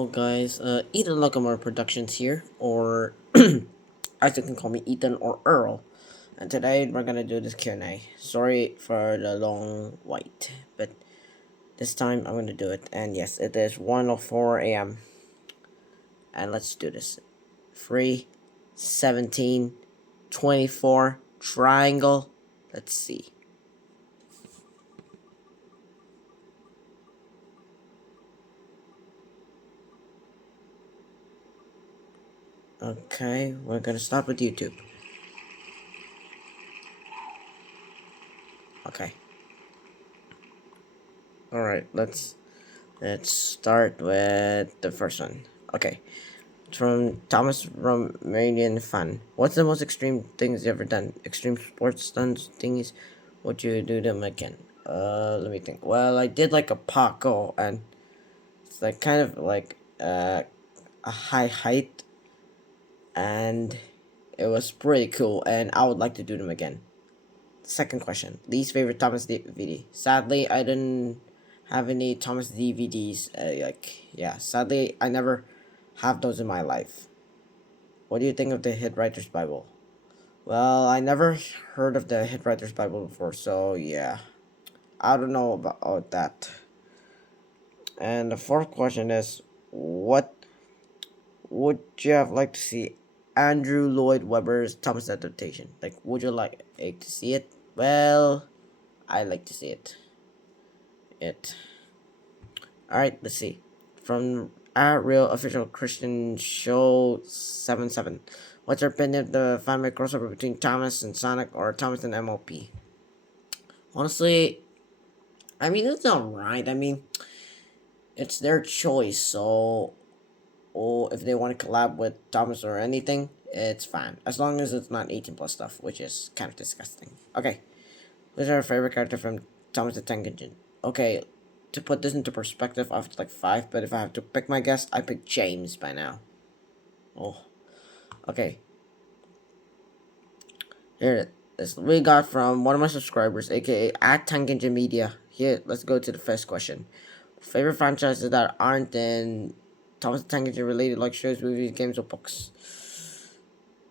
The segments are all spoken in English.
Hello guys, Ethan Lockamore Productions here, or as you can call me Ethan or Earl. And today we're gonna do this Q&A. Sorry for the long wait, but this time I'm gonna do it. And yes, it is 1:04 a.m. And let's do this. 3, 17, 24, triangle. Let's see. Okay, we're gonna start with YouTube. Okay. Alright, let's start with the first one. Okay. From Thomas Romanian Fun. What's the most extreme things you ever done? Extreme sports stunts things? Would you do them again? Let me think. Well, I did like a parkour, and it's like kind of like a high height, and it was pretty cool, and I would like to do them again. Second question: least favorite Thomas DVD. Sadly, I didn't have any Thomas DVDs. Yeah, sadly, I never have those in my life. What do you think of the Hit Writer's Bible? Well, I never heard of the Hit Writer's Bible before, so yeah. I don't know about that. And the fourth question is, what would you have liked to see Andrew Lloyd Webber's Thomas adaptation? Like, would you like to see it? Well, I like to see it. Alright, let's see. From our real official Christian show 77. What's your opinion of the family crossover between Thomas and Sonic or Thomas and MLP? Honestly, I mean it's alright. I mean it's their choice, so or if they want to collab with Thomas or anything, it's fine. As long as it's not 18 plus stuff, which is kind of disgusting. Okay. Who's our favorite character from Thomas the Tank Engine? Okay, to put this into perspective, I have like five, but if I have to pick my guess, I pick James by now. Oh, okay. Here it is. We got from one of my subscribers, aka at Tank Engine Media. Here, let's go to the first question. Favorite franchises that aren't in Thomas the Tank Engine related, like shows, movies, games, or books.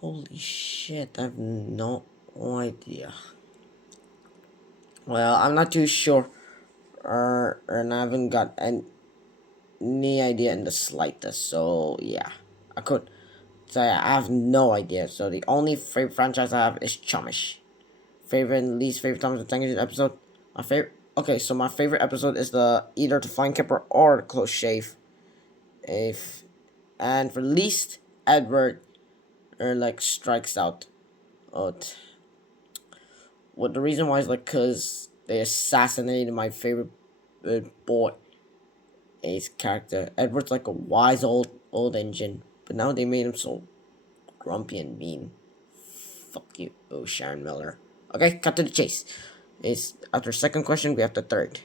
Holy shit, I have no idea. Well, I'm not too sure, and I haven't got any idea in the slightest. So yeah, I could say I have no idea. So the only favorite franchise I have is Chumish. Favorite and least favorite Thomas the Tank Engine episode. My favorite. Okay, so my favorite episode is the either the Fine Kipper or the Close Shave. If and for least Edward like strikes out. Oh, what the reason why is like cause they assassinated my favorite boy Ace character. Edward's like a wise old engine, but now they made him so grumpy and mean. Fuck you, oh Sharon Miller. Okay, cut to the chase. Is after second question, we have the third.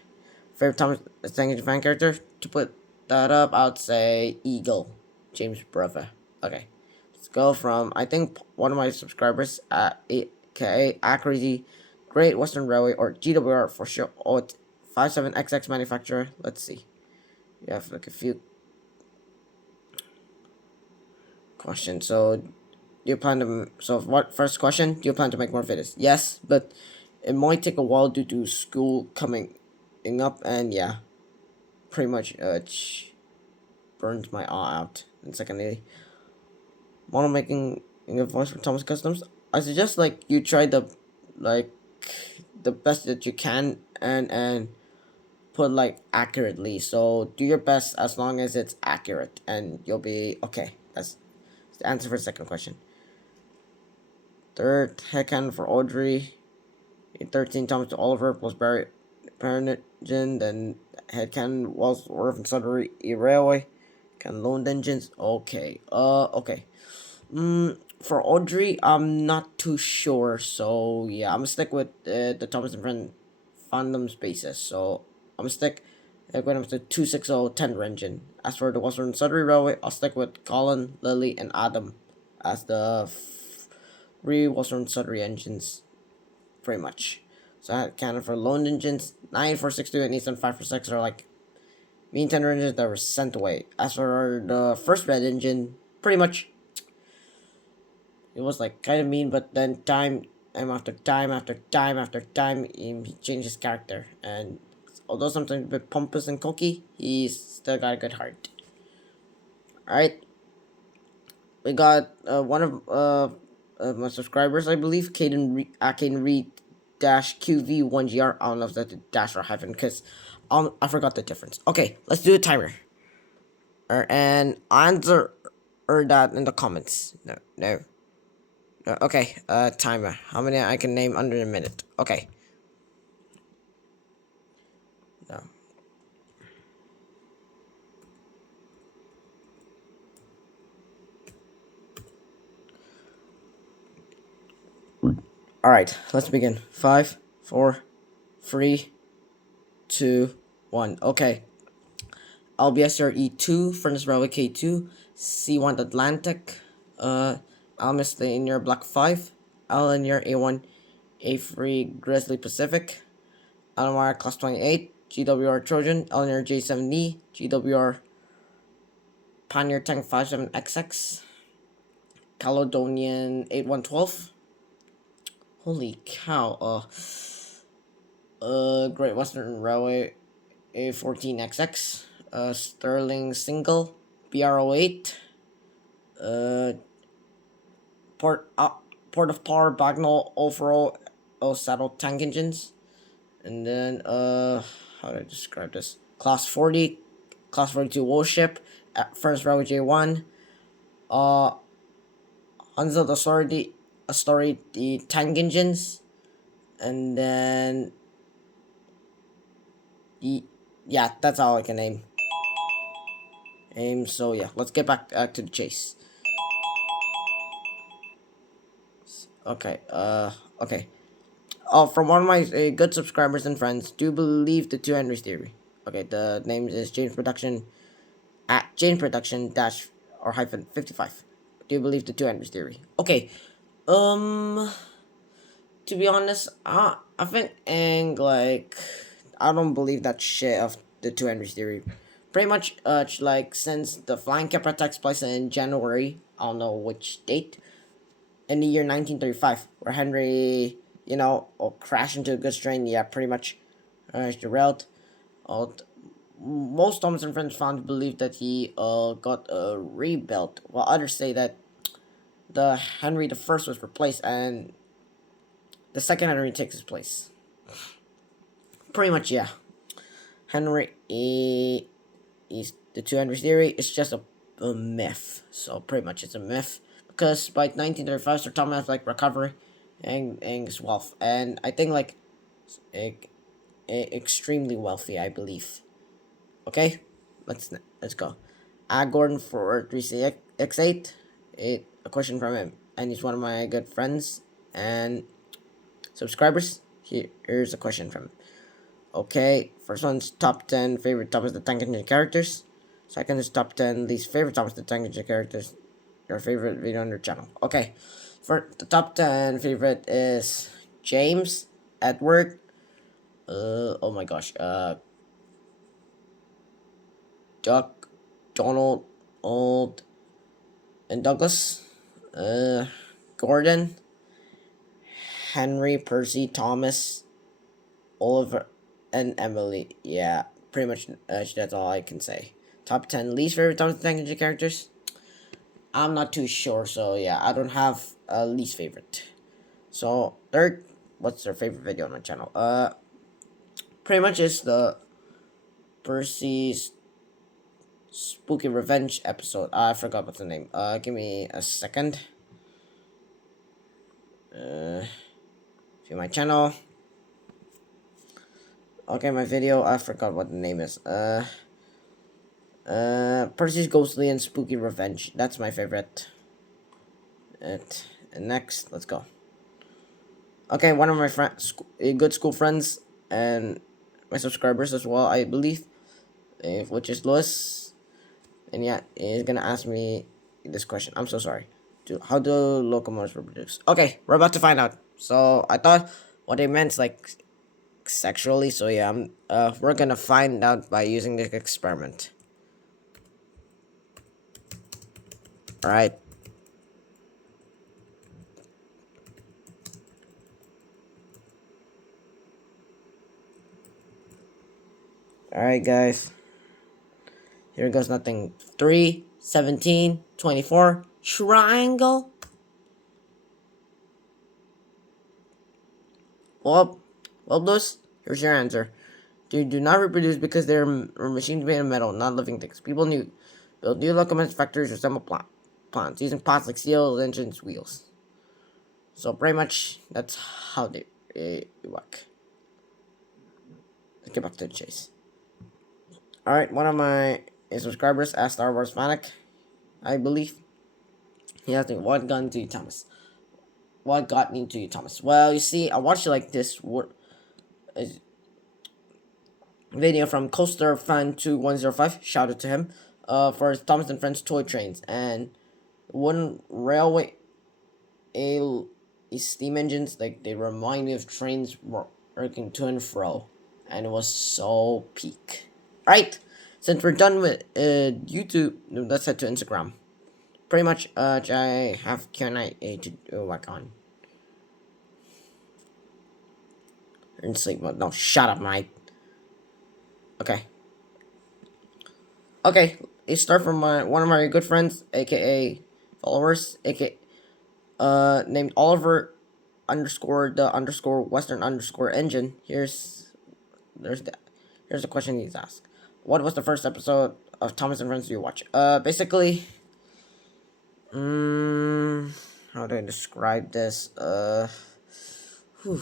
Favorite Thomas Tank fan character? To put that up, I'd say Eagle, James Brother. Okay, let's go from I think one of my subscribers at aka Accuracy, Great Western Railway or GWR for sure. Or 57XX manufacturer. Let's see. You have like a few questions. So, do you plan to? So, what first question? Do you plan to make more videos? Yes, but it might take a while due to school coming up, and yeah, pretty much burns my eye out. And secondly, model making a voice for Thomas Customs. I suggest like you try like the best that you can and put like accurately. So do your best as long as it's accurate, and you'll be okay. That's the answer for the second question. Third, headcanon for Audrey. 13 Thomas to Oliver plus Barry Pernigan. Then headcanon Walsworth and Sudbury Railway. Can loaned engines. Okay. Okay. For Audrey, I'm not too sure. So yeah, I'm gonna stick with the Thomas and Friend fandom spaces. So I'm gonna stick when I'm the 260 tender engine. As for the Western Sudbury Railway, I'll stick with Colin, Lily, and Adam as the three Western Sudbury engines, pretty much. So I had counted for loaned engines 9462 and Nissan 546 are like mean tender engines that were sent away. As for the first red engine, pretty much it was like kind of mean, but then time after time, he changed his character, and although sometimes a bit pompous and cocky, he's still got a good heart. All right, we got one of my subscribers, I believe, Caden Reed dash QV1GR. I don't know if that's a dash or hyphen because I forgot the difference. Okay, let's do a timer. And answer that in the comments. No. Okay, timer. How many I can name under a minute? Okay. No. Alright, let's begin. 5, 4, 3, 2, 1. Okay. LBSR E2, Furnace Railway K2, C1 Atlantic, Almas Linear Black 5, L Linear A1, A3 Grizzly Pacific, Alamara Class 28, GWR Trojan, L Linear J7E, GWR Pioneer Tank 57XX, Caledonian 8112. Holy cow, Great Western Railway A14XX, Sterling Single, BR08, uh, Port, uh, Port of Power, Bagnall, Overall, Saddle Tank Engines, and then, how do I describe this? Class 40, Class 42 Warship, First Railway J1, uh, Hansa the Story, the Tank Engines, and then, yeah, that's all I can name. So yeah, let's get back to the chase. Okay, okay. Oh, from one of my good subscribers and friends, do believe the two Henrys theory. Okay, the name is James Production at James Production dash or hyphen 55. Do you believe the two Henrys theory? Okay, um, to be honest, I think and like I don't believe that shit of the two Henrys theory. Pretty much, like since the flying Kepler takes place in January, I don't know which date, in the year 1935, where Henry, crashed into a goods train. Yeah, pretty much derailed. Uh, Most Thomas and friends found believe that he got rebuilt, while others say that the Henry the First was replaced and the second Henry takes his place. Pretty much, yeah. Henry is the two Henry theory. It's just a myth. So pretty much, it's a myth because by 1935, Sir Thomas like recovery and his wealth, and I think like extremely wealthy, I believe. Okay, let's go. Gordon for 3CX8. A question from him, and he's one of my good friends and subscribers. Here's a question from him. Okay, first one's top 10 favorite Thomas the Tank Engine characters. Second is top 10 least favorite Thomas the Tank Engine characters. Your favorite video on your channel. Okay, for the top 10 favorite is James, Edward, oh my gosh, Duck, Donald, Old, and Douglas, Gordon, Henry, Percy, Thomas, Oliver, and Emily. Yeah, pretty much that's all I can say. Top 10 least favorite Thomas the Tank Engine characters? I'm not too sure, so yeah, I don't have a least favorite. So, third, what's their favorite video on my channel? Pretty much is the Percy's Spooky Revenge episode. I forgot what's the name. Give me a second. See my channel. Okay, my video. I forgot what the name is. Percy's Ghostly and Spooky Revenge. That's my favorite. And next, let's go. Okay, one of my friends, good school friends, and my subscribers as well, I believe, which is Louis. And yeah, he's gonna ask me this question. I'm so sorry. How do locomotives reproduce? Okay, we're about to find out. So I thought what they meant is like sexually. So yeah, we're gonna find out by using this experiment. All right. All right, guys. Here goes nothing. 3, 17, 24. Triangle. Well, those. Here's your answer. They do not reproduce because they're machines made of metal, not living things. People knew build new locomotive factories resemble plants using parts like steel, engines, wheels. So pretty much that's how they work. Let's get back to the chase. All right, one of my subscribers asked Star Wars fanatic, I believe. He asked me, "What got into you, Thomas? What got into you, Thomas?" Well, you see, I watched like this video from Coaster Fan 2105. Shout out to him. For his Thomas and Friends toy trains and one railway steam engines, like they remind me of trains working to and fro, and it was so peak. Right, since we're done with YouTube, let's head to Instagram. Pretty much, I have QNA to work on. In sleep mode. No, shut up, Mike. Okay. Okay, it start from one of my good friends, aka followers, aka named Oliver underscore the underscore Western underscore engine. Here's the question he's asked. What was the first episode of Thomas and Friends you watch? Basically, how do I describe this? Whew.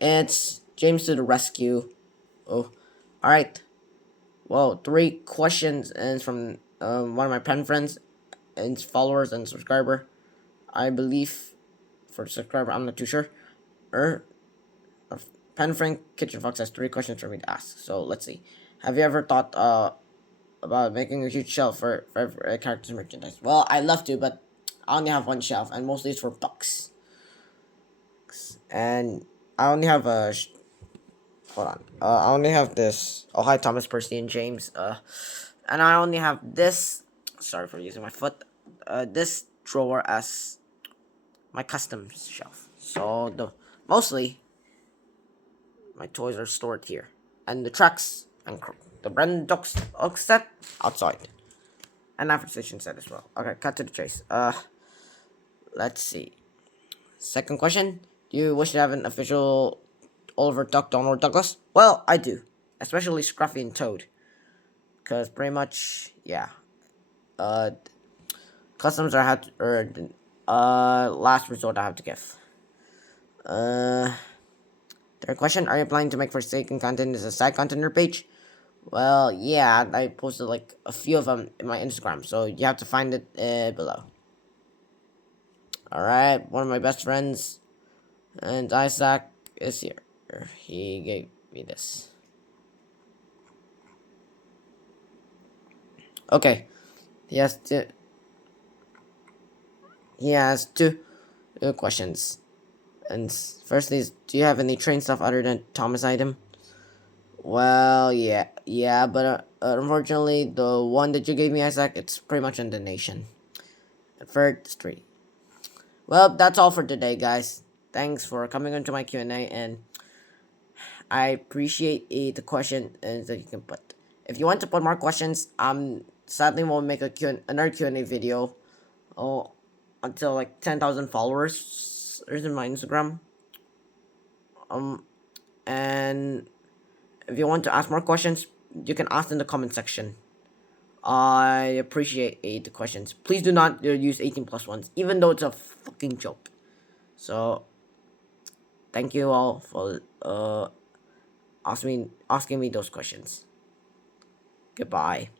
It's James to the rescue. Oh, all right. Well, 3 questions and from one of my pen friends and followers and subscriber. I believe for the subscriber, I'm not too sure. Pen friend Kitchen Fox has 3 questions for me to ask. So let's see. Have you ever thought about making a huge shelf for characters merchandise? Well, I love to, but I only have one shelf, and mostly it's for books. And I only have a. Hold on. I only have this. Oh, hi, Thomas, Percy, and James. And I only have this. Sorry for using my foot. This drawer as my custom shelf. So mostly my toys are stored here, and the tracks and the Brandon Ducks set outside, and Average Station set as well. Okay, cut to the chase. Let's see. Second question: do you wish to have an official Oliver Duck Donald Douglas? Well, I do, especially Scruffy and Toad, cause pretty much yeah. Customs I had or last resort I have to give. Third question: are you planning to make Forsaken content as a side content page? Well, yeah, I posted like a few of them in my Instagram, so you have to find it below. Alright, one of my best friends, and Isaac is here. He gave me this. Okay, he has two questions. And firstly, do you have any train stuff other than Thomas item? Well, yeah, but unfortunately, the one that you gave me, Isaac, it's pretty much in the nation. And third, street. Well, that's all for today, guys. Thanks for coming into my Q&A, and I appreciate the question that you can put. If you want to put more questions, sadly won't make another Q&A video. Oh, until like 10,000 followers is in my Instagram. And if you want to ask more questions, you can ask in the comment section. I appreciate the questions. Please do not use 18 plus ones, even though it's a fucking joke. So, thank you all for asking me those questions. Goodbye.